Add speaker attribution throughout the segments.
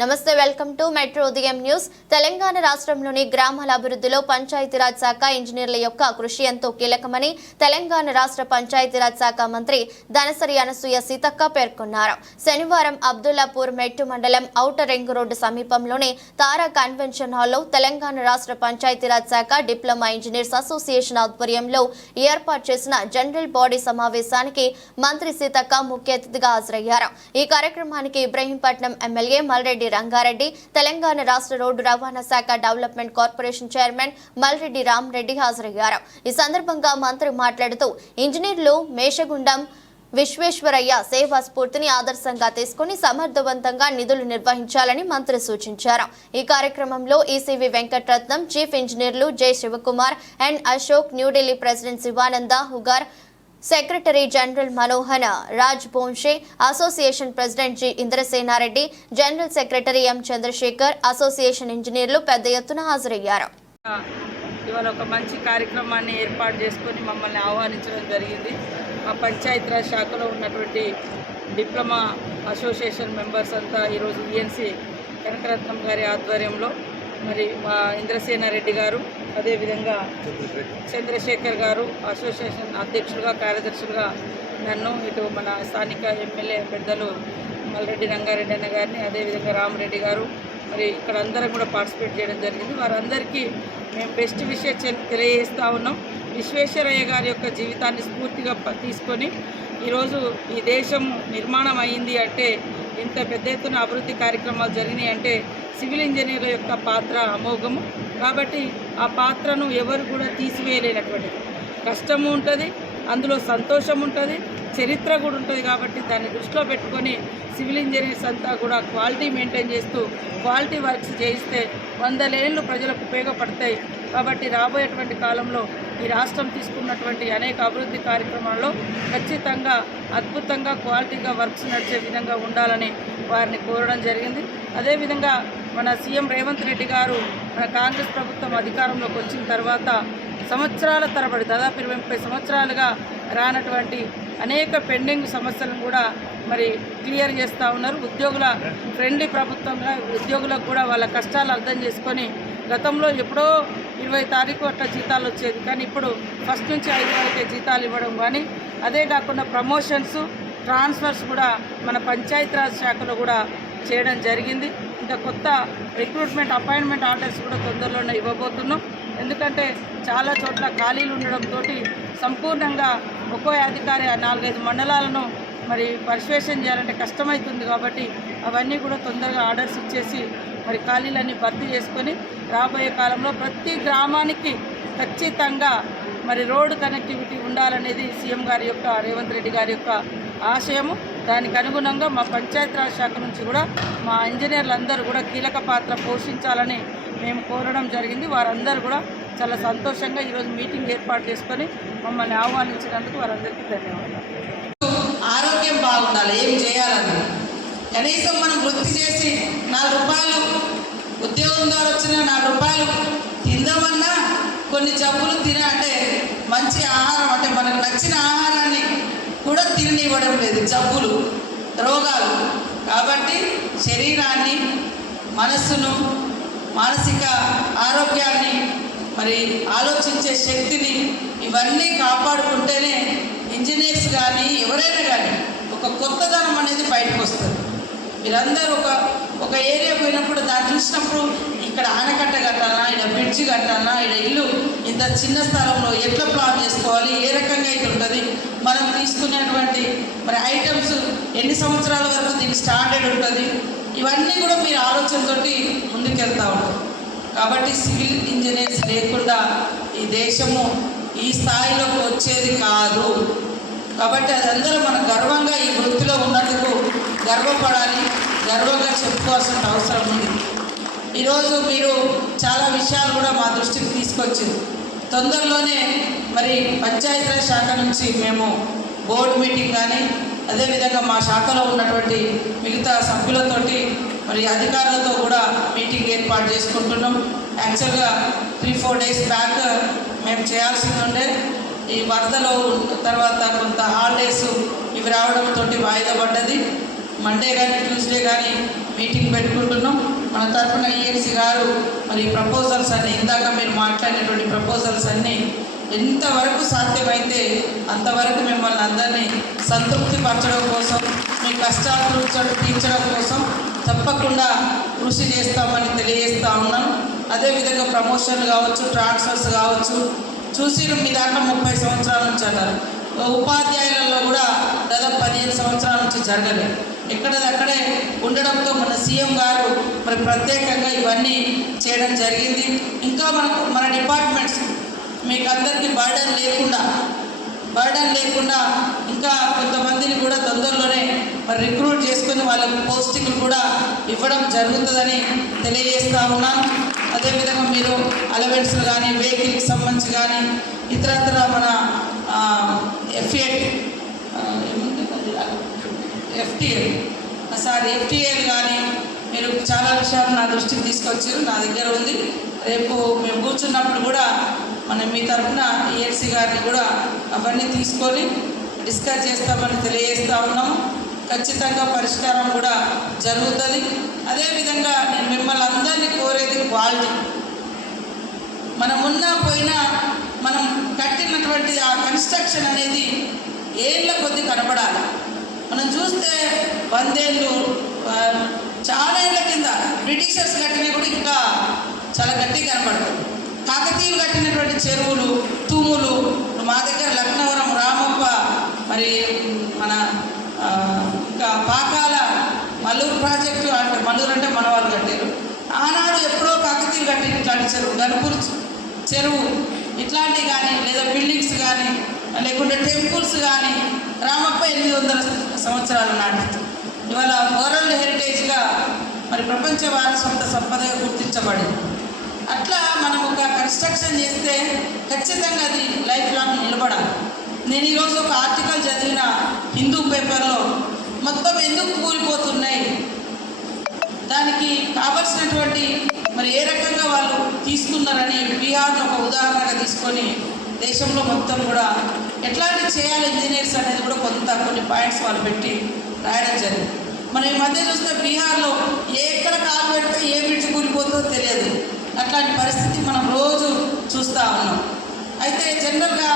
Speaker 1: నమస్తే welcome to metro ఉదయం news. Telangana రాష్ట్రంలోని గ్రామాల అభివృద్ధిలో పంచాయతీరాజ్ శాఖ ఇంజనీర్ల యొక్క కృషి ఎంతో కీలకమని తెలంగాణ రాష్ట్ర పంచాయతీరాజ్ శాఖ మంత్రి ధనసరి అనసూయ సీతక్క పేర్కొన్నారు. శనివారం అబ్దుల్లాపూర్ మెట్టు మండలం ఔటర్ రింగ్ రోడ్డు సమీపంలోని తారా కన్వెన్షన్ హాల్లో తెలంగాణ రాష్ట్ర పంచాయతీరాజ్ శాఖ డిప్లొమా ఇంజనీర్స్ అసోసియేషన్ ఆధ్వర్యంలో ఏర్పాటు చేసిన జనరల్ బాడీ సమావేశానికి మంత్రి సీతక్క ముఖ్య అతిథిగా హాజరయ్యారు. ఈ కార్యక్రమానికి ఇబ్రహీంపట్నం ఎమ్మెల్యే మల్రెడ్డి రంగారెడ్డి తెలంగాణ రాష్ట్ర రోడ్డు రవాణా శాఖ development corporation chairman Malreddy Ramareddy హాజరయ్యారు. ఈ సందర్భంగా మంత్రి మాట్లాడుతూ ఇంజనీర్లు మేషగుండం విశ్వేశ్వరయ్య సేవా స్ఫూర్తిని ఆదర్శంగా తీసుకుని సమర్థవంతంగా నిధులు నిర్వహించాలని మంత్రి సూచించారు. ఈ కార్యక్రమంలో ఈసీవి వెంకటరత్నం చీఫ్ ఇంజనీర్లు J Shivakumar and Ashok New Delhi president Shivananda Hugar secretary general Manohana Raj బోన్షే association president G Indrasenareddy general secretary M Chandrashekar association ఇంజనీర్లు పెద్ద ఎత్తున హాజరయ్యారు.
Speaker 2: ఇవాళ ఒక మంచి కార్యక్రమాన్ని ఏర్పాటు చేసుకొని మమ్మల్ని ఆహ్వానించడం జరిగింది. మా పంచాయతీరాజ్ శాఖలో ఉన్నటువంటి డిప్లొమా అసోసియేషన్ మెంబర్స్ అంతా ఈరోజు ఈఎన్సీ కనకరత్నం గారి ఆధ్వర్యంలో మరి మా ఇంద్రసేన రెడ్డి గారు అదేవిధంగా చంద్రశేఖర్. గారు అసోసియేషన్ అధ్యక్షులుగా కార్యదర్శులుగా నన్ను ఇటు మన స్థానిక ఎమ్మెల్యే పెద్దలు మల్రెడ్డి రంగారెడ్డి అన్న గారిని అదేవిధంగా రామరెడ్డి గారు మరి ఇక్కడ అందరం కూడా పార్టిసిపేట్ చేయడం జరిగింది. వారందరికీ మేము బెస్ట్ విషయం చె- తెలియజేస్తా ఉన్నాం. విశ్వేశ్వరయ్య గారి యొక్క జీవితాన్ని స్ఫూర్తిగా తీసుకొని ఈరోజు ఈ దేశం నిర్మాణం అయింది అంటే ఇంత పెద్ద ఎత్తున అభివృద్ధి కార్యక్రమాలు జరిగినాయి అంటే సివిల్ ఇంజనీర్ల యొక్క పాత్ర అమోఘము. కాబట్టి ఆ పాత్రను ఎవరు కూడా తీసివేయలేనటువంటిది. కష్టము ఉంటుంది అందులో సంతోషం ఉంటుంది చరిత్ర కూడా ఉంటుంది కాబట్టి దాన్ని దృష్టిలో పెట్టుకొని సివిల్ ఇంజనీర్స్ అంతా కూడా క్వాలిటీ మెయింటైన్ చేస్తూ క్వాలిటీ వర్క్స్ చేయిస్తే వందలేళ్ళు ప్రజలకు ఉపయోగపడతాయి. కాబట్టి రాబోయేటువంటి కాలంలో ఈ రాష్ట్రం తీసుకున్నటువంటి అనేక అభివృద్ధి కార్యక్రమాల్లో ఖచ్చితంగా అద్భుతంగా క్వాలిటీగా వర్క్స్ నడిచే విధంగా ఉండాలని వారిని కోరడం జరిగింది. అదేవిధంగా మన సీఎం రేవంత్ రెడ్డి గారు మన కాంగ్రెస్ ప్రభుత్వం అధికారంలోకి వచ్చిన తర్వాత సంవత్సరాల తరబడి దాదాపు ఇరవై ముప్పై సంవత్సరాలుగా రానటువంటి అనేక పెండింగ్ సమస్యలను కూడా మరి క్లియర్ చేస్తూ ఉన్నారు. ఉద్యోగుల ఫ్రెండ్లీ ప్రభుత్వంగా ఉద్యోగులకు కూడా వాళ్ళ కష్టాలు అర్థం చేసుకొని గతంలో ఎప్పుడో ఇరవై తారీఖు అట్లా జీతాలు వచ్చేది. కానీ ఇప్పుడు ఫస్ట్ నుంచి ఐదు వరకే జీతాలు ఇవ్వడం కానీ అదే కాకుండా ప్రమోషన్స్ ట్రాన్స్ఫర్స్ కూడా మన పంచాయతీరాజ్ శాఖలో కూడా చేయడం జరిగింది. ఇంకా కొత్త రిక్రూట్మెంట్ అపాయింట్మెంట్ ఆర్డర్స్ కూడా తొందరలోనే ఇవ్వబోతున్నాం. ఎందుకంటే చాలా చోట్ల ఖాళీలు ఉండడంతో సంపూర్ణంగా ఒక్కో అధికారి నాలుగైదు మండలాలను మరి పరిశ్వేషణ చేయాలంటే కష్టమవుతుంది కాబట్టి అవన్నీ కూడా తొందరగా ఆర్డర్స్ ఇచ్చేసి మరి ఖాళీలన్నీ భర్తీ చేసుకొని రాబోయే కాలంలో ప్రతి గ్రామానికి ఖచ్చితంగా మరి రోడ్డు కనెక్టివిటీ ఉండాలనేది సీఎం గారి యొక్క రేవంత్ రెడ్డి గారి యొక్క ఆశయము. దానికి అనుగుణంగా మా పంచాయతీరాజ్ శాఖ నుంచి కూడా మా ఇంజనీర్లు అందరూ కూడా కీలక పాత్ర పోషించాలని మేము కోరడం జరిగింది. వారందరూ కూడా చాలా సంతోషంగా ఈరోజు మీటింగ్ ఏర్పాటు చేసుకొని మమ్మల్ని ఆహ్వానించినందుకు వారందరికీ ధన్యవాదాలు.
Speaker 3: ఆరోగ్యం బాగుండాలి ఏం చేయాలని కనీసం మనం వృత్తి చేసి నాలుగు రూపాయలు ఉద్యోగం ద్వారా వచ్చిన నాలుగు రూపాయలు తిందామన్నా కొన్ని జబ్బులు తిన అంటే మంచి ఆహారం అంటే మనకు నచ్చిన ఆహారాన్ని కూడా తిరినివ్వడం లేదు. జబ్బులు రోగాలు. కాబట్టి శరీరాన్ని మనస్సును మానసిక ఆరోగ్యాన్ని మరి ఆలోచించే శక్తిని ఇవన్నీ కాపాడుకుంటేనే ఇంజనీర్స్ కానీ ఎవరైనా కానీ ఒక కొత్తదనం అనేది బయటకు వస్తుంది మీరందరూ ఒక ఒక ఏరియా పోయినప్పుడు దాన్ని చూసినప్పుడు ఇక్కడ ఆనకట్ట కట్టాలా? ఇక్కడ బ్రిడ్జ్ కట్టాలా? ఇక్కడ ఇల్లు ఇంత చిన్న స్థలంలో ఎట్లా ప్లాన్ చేసుకోవాలి? ఏ రకంగా అయితే ఉంటుంది? మనం తీసుకునేటువంటి మరి ఐటమ్స్ ఎన్ని సంవత్సరాల వరకు దీనికి స్టాండర్డ్ ఉంటుంది? ఇవన్నీ కూడా మీరు ఆలోచనతోటి ముందుకెళ్తా ఉంటారు కాబట్టి సివిల్ ఇంజనీర్స్ లేకుండా ఈ దేశము ఈ స్థాయిలోకి వచ్చేది కాదు. కాబట్టి అదందరూ మనం గర్వంగా ఈ వృత్తిలో ఉన్నందుకు గర్వపడాలి. గర్వంగా చెప్పుకోవాల్సిన అవసరం ఉంది. ఈరోజు మీరు చాలా విషయాలు కూడా మా దృష్టికి తీసుకొచ్చింది తొందరలోనే మరి పంచాయతీరాజ్ శాఖ నుంచి మేము బోర్డు మీటింగ్ కానీ అదేవిధంగా మా శాఖలో ఉన్నటువంటి మిగతా సభ్యులతోటి మరి అధికారులతో కూడా మీటింగ్ ఏర్పాటు చేసుకుంటున్నాం. యాక్చువల్గా త్రీ ఫోర్ డేస్ బ్యాక్ మేము చేయాల్సింది ఉండే. ఈ వరదలో తర్వాత కొంత హాలిడేస్ ఇవి రావడంతో వాయిదా పడ్డది. మండే కానీ ట్యూస్డే కానీ
Speaker 2: మీటింగ్ పెట్టుకుంటున్నాం. మన తరఫున ఈఎన్సీ గారు మరి ప్రపోజల్స్ అన్ని ఇందాక మీరు మాట్లాడినటువంటి ప్రపోజల్స్ అన్నీ ఎంతవరకు సాధ్యమైతే అంతవరకు మిమ్మల్ని అందరినీ సంతృప్తి పరచడం కోసం మీ కష్టాలు తీర్చడం తీర్చడం కోసం తప్పకుండా కృషి చేస్తామని తెలియజేస్తా ఉన్నాం. అదేవిధంగా ప్రమోషన్ కావచ్చు ట్రాన్స్ఫర్స్ కావచ్చు చూసిరు మీ దాంట్లో ముప్పై సంవత్సరాల నుంచి అన్నారు. ఉపాధ్యాయులలో కూడా దాదాపు పదిహేను సంవత్సరాల నుంచి జరగలేదు ఎక్కడదక్కడే ఉండడంతో మన సీఎం గారు మరి ప్రత్యేకంగా ఇవన్నీ చేయడం జరిగింది. ఇంకా మనకు మన డిపార్ట్మెంట్స్ మీకు అందరికీ బర్డన్ లేకుండా బర్డన్ లేకుండా ఇంకా కొంతమందిని కూడా తొందరలోనే మరి రిక్రూట్ చేసుకుని వాళ్ళకి పోస్టింగ్లు కూడా ఇవ్వడం జరుగుతుందని తెలియజేస్తా ఉన్నాను అదేవిధంగా మీరు అలవెంట్స్ కానీ వెహికల్కి సంబంధించి కానీ ఇతరత్ర మన ఎఫ్టీఎల్ సార్ ఎఫ్టీఎల్ కానీ మీరు చాలా విషయాలు నా దృష్టికి తీసుకొచ్చారు నా దగ్గర ఉంది. రేపు మేము కూర్చున్నప్పుడు కూడా మనం మీ తరఫున ఈఎన్సీ గారిని కూడా అవన్నీ తీసుకొని డిస్కస్ చేస్తామని తెలియజేస్తా ఉన్నాము. ఖచ్చితంగా పరిష్కారం కూడా జరుగుతుంది. అదేవిధంగా నేను మిమ్మల్ని అందరినీ కోరేది క్వాలిటీ మనం ఉన్నా పోయినా మనం కట్టినటువంటి ఆ కన్స్ట్రక్షన్ అనేది ఏళ్ళ కొద్ది కనపడాలి. మనం చూస్తే వందేళ్ళు చాలా ఏళ్ళ కింద బ్రిటిషర్స్ కట్టినవి కూడా ఇంకా చాలా గట్టిగా కనపడుతుంది కాకతీయులు కట్టినటువంటి చెరువులు తూములు మా దగ్గర లక్నవరం రామప్ప మరి మన ఇంకా పాకాల మల్లూరు ప్రాజెక్టు అంటే మల్లూరు అంటే మన వాళ్ళు కట్టారు ఆనాడు ఎప్పుడో కాకతీయులు కట్టినటువంటి ఇట్లాంటి చెరువు గనుపూర్ చెరువు ఇట్లాంటివి కానీ లేదా బిల్డింగ్స్ కానీ లేకుంటే టెంపుల్స్ కానీ రామప్ప ఎనిమిది వందల సంవత్సరాల నాటి ఇవాళ వరల్డ్ హెరిటేజ్గా మరి ప్రపంచ వారసత్వ సంపదగా గుర్తించబడింది. అట్లా మనం ఒక కన్స్ట్రక్షన్ చేస్తే ఖచ్చితంగా అది లైఫ్ లాంగ్ నిలబడాలి. నేను ఈరోజు ఒక ఆర్టికల్ చదివిన హిందూ పేపర్లో మొత్తం ఎందుకు కూలిపోతున్నాయి? దానికి కావలసినటువంటి మరి ఏ రకంగా వాళ్ళు తీసుకున్నారని బీహార్ను ఒక ఉదాహరణగా తీసుకొని దేశంలో మొత్తం కూడా ఎట్లాంటి చేయాలి ఇంజనీర్స్ అనేది కూడా కొంత కొన్ని పాయింట్స్ వాళ్ళు పెట్టి రాయడం జరిగింది. మనం ఈ మధ్య చూస్తే బీహార్లో ఎక్కడ కాలు పెడితే ఏ బ్రిడ్జ్ కూలిపోతుందో తెలియదు. అట్లాంటి పరిస్థితి మనం రోజు చూస్తూ ఉన్నాం. అయితే జనరల్గా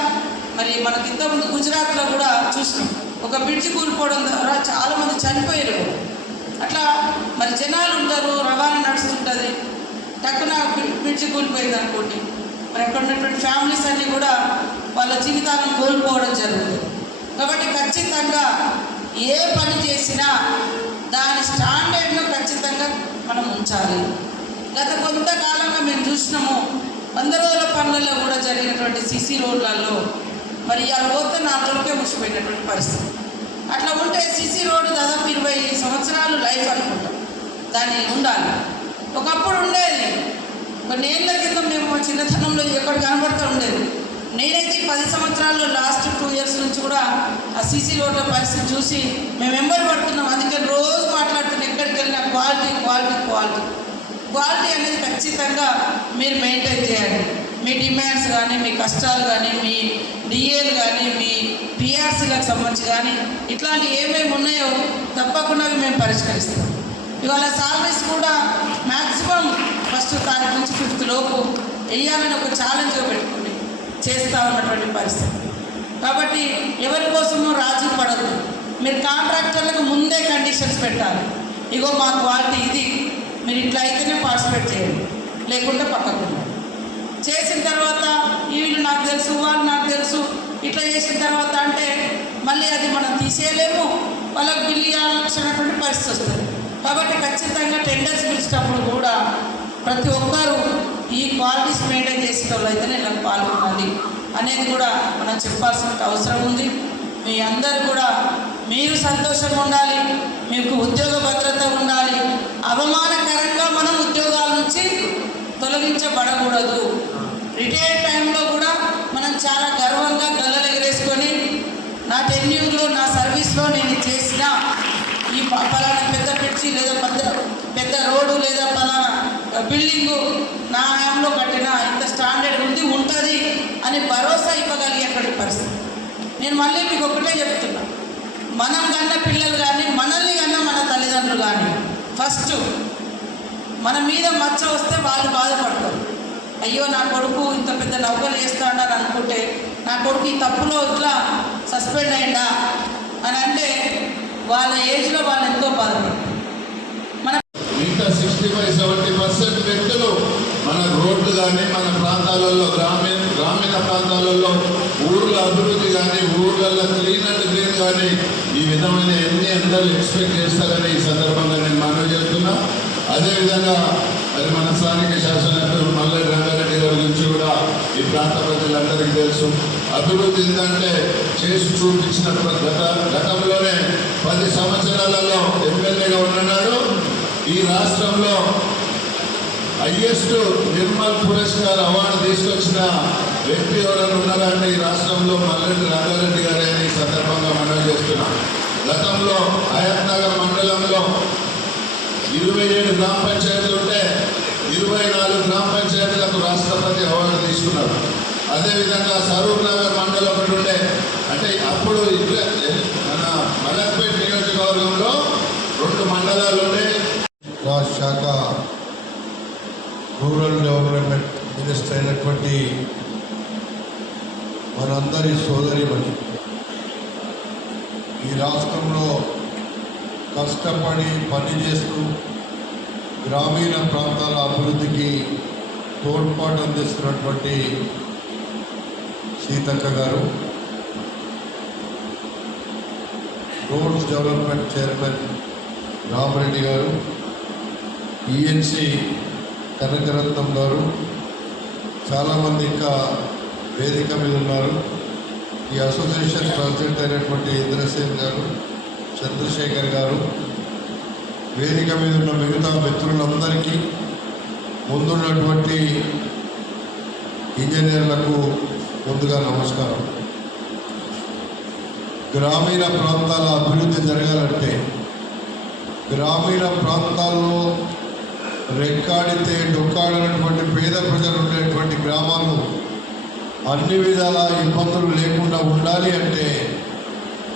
Speaker 2: మరి మనకి ఇంతకుముందు గుజరాత్లో కూడా చూసినాం. ఒక బ్రిడ్జ్ కూలిపోవడం ద్వారా చాలామంది చనిపోయారు. అట్లా మరి జనాలు ఉంటారు రవాణా నడుస్తుంటుంది. టక్కున బ్రిడ్జ్ కూలిపోయింది అనుకోండి మరి అక్కడ ఉన్నటువంటి ఫ్యామిలీస్ అన్నీ కూడా వాళ్ళ జీవితాలను కోల్పోవడం జరుగుతుంది. కాబట్టి ఖచ్చితంగా ఏ పని చేసినా దాని స్టాండర్డ్ను ఖచ్చితంగా మనం ఉంచాలి. గత కొంతకాలంగా మేము చూసినాము వంద రోజుల పనులలో కూడా జరిగినటువంటి సిసి రోడ్లలో మరి ఆ పోతే నాలుగు రోజులకే ముసిపోయినటువంటి పరిస్థితి. అట్లా ఉంటే సిసి రోడ్డు దాదాపు ఇరవై సంవత్సరాలు లైఫ్ అనుకుంటాం. దాన్ని ఉండాలి. ఒకప్పుడు ఉండేది. కొన్ని ఏళ్ళ క్రితం మేము మా చిన్నతనంలో ఎక్కడ కనబడుతూ ఉండేది. నేనైతే పది సంవత్సరాల్లో లాస్ట్ టూ ఇయర్స్ నుంచి కూడా ఆ సీసీ రోడ్ల పరిస్థితి చూసి మేము వెంబడి పడుతున్నాం. అందుకే రోజు మాట్లాడుతున్నాం ఎక్కడికి వెళ్ళినా క్వాలిటీ క్వాలిటీ క్వాలిటీ. క్వాలిటీ అనేది ఖచ్చితంగా మీరు మెయింటైన్ చేయాలి. మీ డిమాండ్స్ కానీ మీ కష్టాలు కానీ మీ డిఏలు కానీ మీ పిఆర్సీలకు సంబంధించి కానీ ఇట్లాంటి ఏమేమి ఉన్నాయో తప్పకుండా మేము పరిష్కరిస్తాం. ఇవాళ సాలరీస్ కూడా మ్యాక్సిమం ఫస్ట్ తారీఖు నుంచి ఫిఫ్త్ లోపు వెయ్యాలని ఒక ఛాలెంజ్గా పెట్టుకుని చేస్తూ ఉన్నటువంటి పరిస్థితి. కాబట్టి ఎవరి కోసమో రాజీ పడదు. మీరు కాంట్రాక్టర్లకు ముందే కండిషన్స్ పెట్టాలి. ఇగో మా క్వాలిటీ ఇది. మీరు ఇట్లా అయితేనే పార్టిసిపేట్ చేయండి. లేకుంటే పక్కకు చేసిన తర్వాత వీళ్ళు నాకు తెలుసు వాళ్ళు నాకు తెలుసు. ఇట్లా చేసిన తర్వాత అంటే మళ్ళీ అది మనం తీసేయలేము. వాళ్ళకి బిల్లు ఇవ్వాల్సినటువంటి పరిస్థితి వస్తుంది. కాబట్టి ఖచ్చితంగా టెండర్స్ పిలిచినప్పుడు కూడా ప్రతి ఒక్కరూ ఈ క్వాలిటీస్ మెయింటైన్ చేసే వాళ్ళైతేనే అయితేనే పాల్గొనాలి అనేది కూడా మనం చెప్పాల్సిన అవసరం ఉంది. మీ అందరు కూడా మీరు సంతోషంగా ఉండాలి మీకు ఉద్యోగ భద్రత ఉండాలి. అవమానకరంగా మనం ఉద్యోగాల నుంచి తొలగించబడకూడదు. రిటైర్ టైంలో కూడా మనం చాలా గర్వంగా గల్లలు ఎగరేసుకొని నా టెన్యూర్లో నా సర్వీస్లో నేను చేసిన ఈ పలానా పెద్ద పిచ్చి లేదా పెద్ద పెద్ద రోడ్డు లేదా పలానా బిల్డింగు నా హయాంలో కట్టిన ఇంత స్టాండర్డ్ ఉంది ఉంటుంది అని భరోసా ఇవ్వగలిగేటువంటి పరిస్థితి. నేను మళ్ళీ మీకు ఒకటే చెప్తున్నా. మనం కన్న పిల్లలు కానీ మనల్ని కన్నా మన తల్లిదండ్రులు కానీ ఫస్ట్ మన మీద మచ్చ వస్తే వాళ్ళు బాధపడతారు అయ్యో నా కొడుకు ఇంత పెద్ద నౌకలు వేస్తాడని అనుకుంటే నా కొడుకు ఈ తప్పులో ఇట్లా సస్పెండ్ అయిందా అని అంటే వాళ్ళ ఏజ్లో వాళ్ళు ఎంతో బాధపడతారు.
Speaker 4: సిక్స్టీ ఫైవ్ సెవెంటీ పర్సెంట్ వ్యక్తులు మన రోడ్లు కానీ మన ప్రాంతాలలో గ్రామీణ గ్రామీణ ప్రాంతాలలో ఊర్ల అభివృద్ధి కానీ ఊర్లలో క్లీన్ అండ్ క్లీన్ కానీ ఈ విధమైన ఎన్ని అందరూ ఎక్స్పెక్ట్ చేస్తారని ఈ సందర్భంగా నేను మనవి చేస్తున్నా. అదేవిధంగా మరి మన స్థానిక శాసనసభ్యులు మల్లెడి రంగారెడ్డి గారి గురించి కూడా ఈ ప్రాంత ప్రజలందరికీ తెలుసు. అభివృద్ధి ఏంటంటే చేసి చూపించిన గత గతంలోనే పది సంవత్సరాలలో ఎమ్మెల్యేగా ఉన్నాడు ఈ రాష్ట్రంలో హయ్యెస్ట్ నిర్మల్ పురస్కార్ అవార్డు తీసుకొచ్చిన వ్యక్తి ఎవరైనా ఉన్నారంటే ఈ రాష్ట్రంలో మల్లెడ్డి రంగారెడ్డి గారే అని ఈ సందర్భంగా మనవి చేస్తున్నాం. గతంలో హయత్ నగర్ మండలంలో ఇరవై ఏడు గ్రామ పంచాయతీలు ఉంటే ఇరవై నాలుగు గ్రామ పంచాయతీలకు రాష్ట్రపతి అవార్డు తీసుకున్నారు. అదేవిధంగా సరూర్ నగర్ మండలం ఒకటి ఉండే అంటే అప్పుడు ఇట్లా మన మలక్పేట్ నియోజకవర్గంలో రెండు మండలాలు ఉండే
Speaker 5: రాజ్ శాఖ రూరల్ డెవలప్మెంట్ మినిస్టర్ అయినటువంటి మనందరి సోదరిమణి ఈ రాష్ట్రంలో కష్టపడి పనిచేస్తూ గ్రామీణ ప్రాంతాల అభివృద్ధికి తోడ్పాటు అందిస్తున్నటువంటి సీతక్క గారు రోడ్స్ డెవలప్మెంట్ చైర్మన్ రామరెడ్డి గారు ఈఎన్సి కనకరత్నం గారు చాలామంది ఇంకా వేదిక మీద ఉన్నారు. ఈ అసోసియేషన్ ప్రెసిడెంట్ అయినటువంటి ఇంద్రసేన్ గారు చంద్రశేఖర్ గారు వేదిక మీద ఉన్న మిగతా మిత్రులందరికీ ముందున్నటువంటి ఇంజనీర్లకు ముందుగా నమస్కారం. గ్రామీణ ప్రాంతాల అభివృద్ధి జరగాలంటే గ్రామీణ ప్రాంతాల్లో రెక్కాడితే డొక్కాడినటువంటి పేద ప్రజలు ఉండేటువంటి గ్రామాలు అన్ని విధాల ఇబ్బందులు లేకుండా ఉండాలి అంటే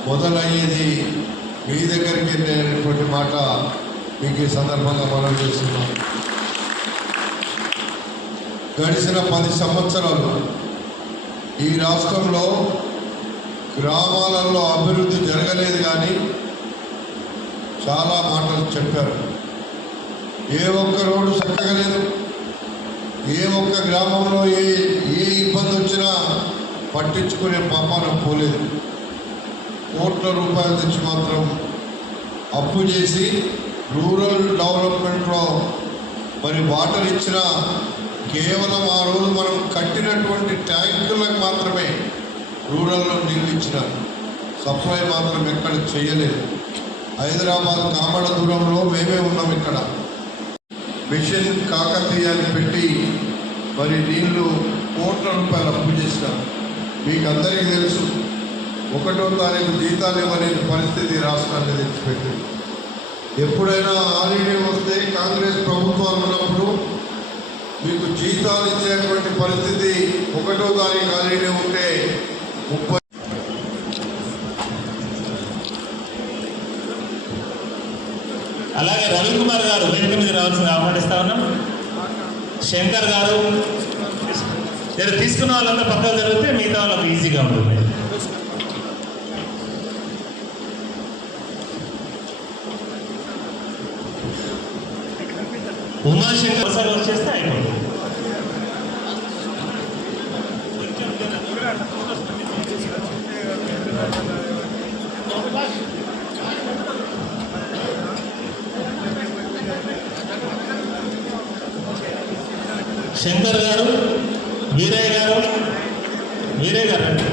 Speaker 5: మొదలయ్యేది మీ దగ్గరికి వెళ్ళేటువంటి మాట మీకు ఈ సందర్భంగా మనం చేస్తున్నాం. గడిచిన పది సంవత్సరాలు ఈ రాష్ట్రంలో గ్రామాలలో అభివృద్ధి జరగలేదు కానీ చాలా మాటలు చెప్పారు. ఏ ఒక్క రోడ్డు చక్కగా లేదు ఏ ఒక్క గ్రామంలో ఏ ఏ ఇబ్బంది వచ్చినా పట్టించుకునే పాపాన పోలేదు. కోట్ల రూపాయలు తెచ్చి మాత్రం అప్పు చేసి రూరల్ డెవలప్మెంట్లో మరి వాటర్ ఇచ్చిన కేవలం ఆ రోజు మనం కట్టినటువంటి ట్యాంకులకు మాత్రమే రూరల్లో నీళ్ళు ఇచ్చినారు సప్లై మాత్రం ఎక్కడ చేయలేదు. హైదరాబాద్ కామడ దూరంలో మేమే ఉన్నాం ఇక్కడ. మిషన్ కాకతీయాన్ని పెట్టి మరి నీళ్ళు కోట్ల రూపాయలు అప్పు చేసినారు మీకు అందరికీ తెలుసు ఒకటో తారీఖు జీతాలు ఇవ్వలేని పరిస్థితి రాష్ట్రాన్ని తెచ్చిపెట్టింది. ఎప్పుడైనా హాలిడే వస్తే కాంగ్రెస్ ప్రభుత్వాలు ఉన్నప్పుడు మీకు జీతాలు ఇచ్చేటువంటి పరిస్థితి ఒకటో తారీఖు హాలిడే ఉంటే ముప్పై
Speaker 6: గారు రావాల్సింది ఆహ్వానిస్తా ఉన్నాం. శంకర్ గారు తీసుకున్న వాళ్ళంతా పక్కన జరిగితే మిగతా వాళ్ళకి ఈజీగా ఉంటుంది. ఉమాశంకర్ సార్ వచ్చేస్తే అయిపోతుంది శంకర్ గారు వీరయ్య గారు వీరయ్య గారు రండి.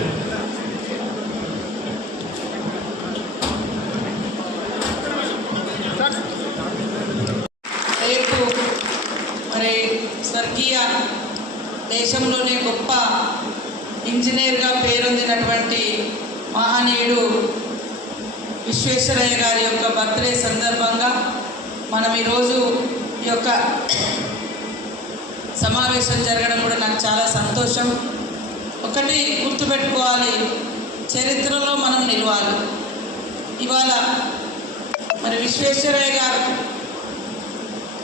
Speaker 2: రేపు మరి స్వర్గీయ దేశంలోనే గొప్ప ఇంజనీర్గా పేరొందినటువంటి మహనీయుడు విశ్వేశ్వరయ్య గారి యొక్క బర్త్డే సందర్భంగా మనం ఈరోజు ఈ యొక్క సమావేశం జరగడం కూడా నాకు చాలా సంతోషం. ఒకటి గుర్తుపెట్టుకోవాలి చరిత్రలో మనం నిలవాలి. ఇవాళ మరి విశ్వేశ్వరయ్య గారు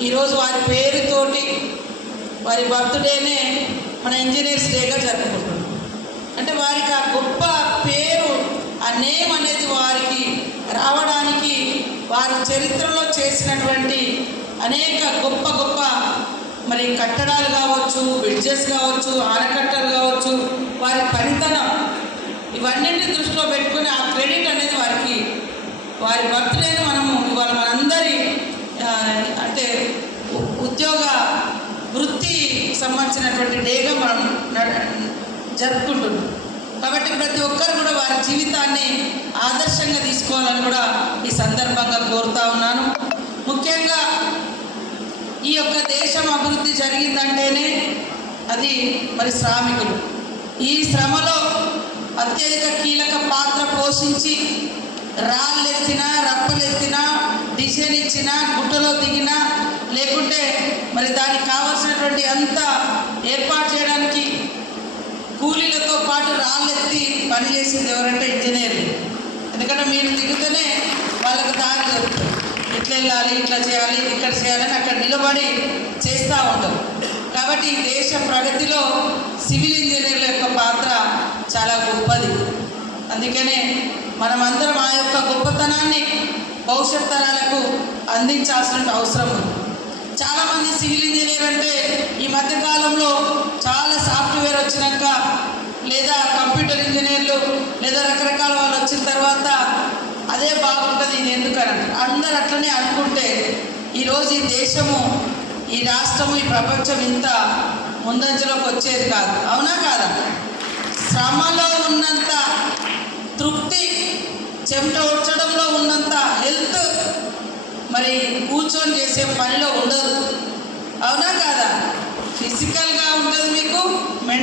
Speaker 2: ఈరోజు వారి పేరుతోటి వారి బర్త్డేనే మన ఇంజనీర్స్ డేగా జరుపుకుంటున్నాం. అంటే వారికి ఆ గొప్ప పేరు ఆ నేమ్ అనేది వారికి రావడానికి వారి చరిత్రలో చేసినటువంటి అనేక గొప్ప గొప్ప మరి కట్టడాలు కావచ్చు బ్రిడ్జెస్ కావచ్చు ఆనకట్టలు కావచ్చు వారి పనితనం. ఇవన్నింటిని దృష్టిలో పెట్టుకుని ఆ క్రెడిట్ అనేది వారికి వారి బర్త్డేని మనము ఇవాళ మనందరి అంటే ఉ- ఉద్యోగ సంబంధించినటువంటి డేగా మనం నడ- జరుపుకుంటున్నాం. కాబట్టి ప్రతి ఒక్కరు కూడా వారి జీవితాన్ని ఆదర్శంగా తీసుకోవాలని కూడా ఈ సందర్భంగా కోరుతా ఉన్నాను. ముఖ్యంగా ఈ యొక్క దేశం అభివృద్ధి జరిగిందంటేనే అది మరి శ్రామికులు. ఈ శ్రమలో అత్యధిక కీలక పాత్ర పోషించి రాళ్ళెత్తినా రప్పలెత్తినా డిజైన్ ఇచ్చినా గుట్టలో దిగినా లేకుంటే మరి దానికి కావాల్సినటువంటి అంత ఏర్పాటు చేయడానికి కూలీలతో పాటు రాళ్ళెత్తి పనిచేసింది ఎవరంటే ఇంజనీర్లు. ఎందుకంటే మీరు దిగుతూనే వాళ్ళకి దారి దొరుకుతుంది. ఇట్లా వెళ్ళాలి ఇట్లా చేయాలి ఇక్కడ చేయాలని అక్కడ నిలబడి చేస్తూ ఉంటాం కాబట్టి దేశ ప్రగతిలో సివిల్ ఇంజనీర్ల యొక్క పాత్ర చాలా గొప్పది. అందుకనే మనమందరం ఆ యొక్క గొప్పతనాన్ని భవిష్యత్ తరాలకు అందించాల్సిన అవసరం ఉంది. చాలామంది సివిల్ ఇంజనీర్ అంటే ఈ మధ్య కాలంలో చాలా సాఫ్ట్వేర్ వచ్చినాక లేదా కంప్యూటర్ ఇంజనీర్లు లేదా రకరకాల వాళ్ళు వచ్చిన తర్వాత అదే బాగుంటుంది ఇది ఎందుకని? అందరు అట్లనే అనుకుంటే ఈరోజు ఈ దేశము ఈ రాష్ట్రము ఈ ప్రపంచం ఇంత ముందంజలోకి వచ్చేది కాదు. అవునా కాదా? శ్రమలో ఉన్నంత తృప్తి చెమట ఉడ్చడంలో ఉన్నంత హెల్త్ మరి కూర్చొని చేసే పనిలో ఉండదు. అవునా కాదా? ఫిజికల్గా ఉంటుంది మీకు మెంటల్